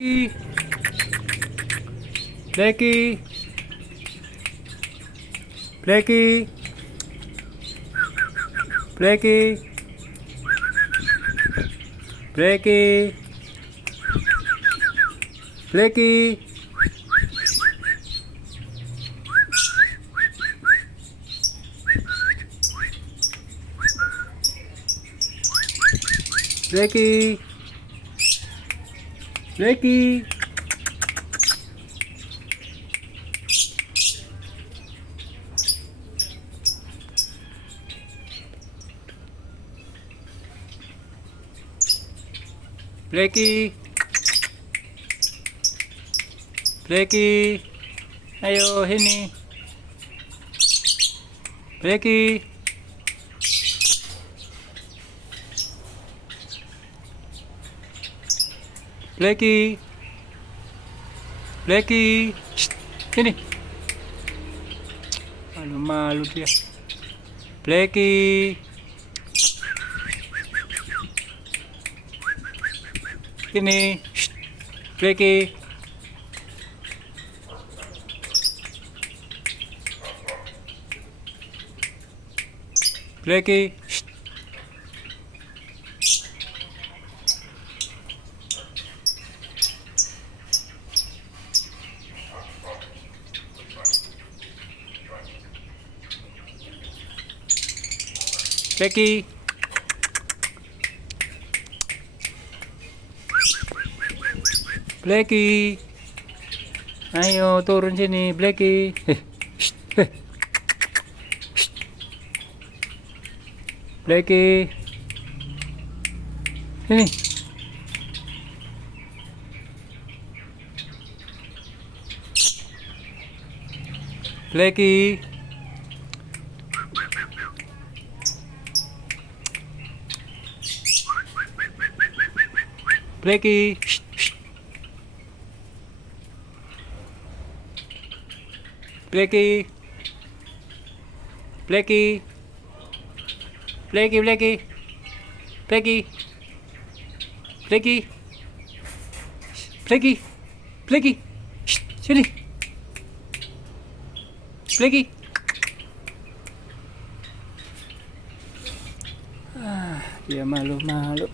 Blacky, Blacky, Blacky, Blacky, Blacky, Blacky, Blacky. Blacky, Blacky, ayo sini. Blacky, Blacky, Blacky, shh, sini. Malu-malu dia. Blacky, sini. Shh, Blacky. Blacky, shh. Blacky, Blacky, ayo turun sini, Blacky. Shh, shh. Blacky, sini. Blacky, Blacky, shh, shh. Blacky, Blacky, Blacky, Blacky, Blacky, Blacky, Blacky, Blacky, shh, sini. Blacky. Dia malu-malu.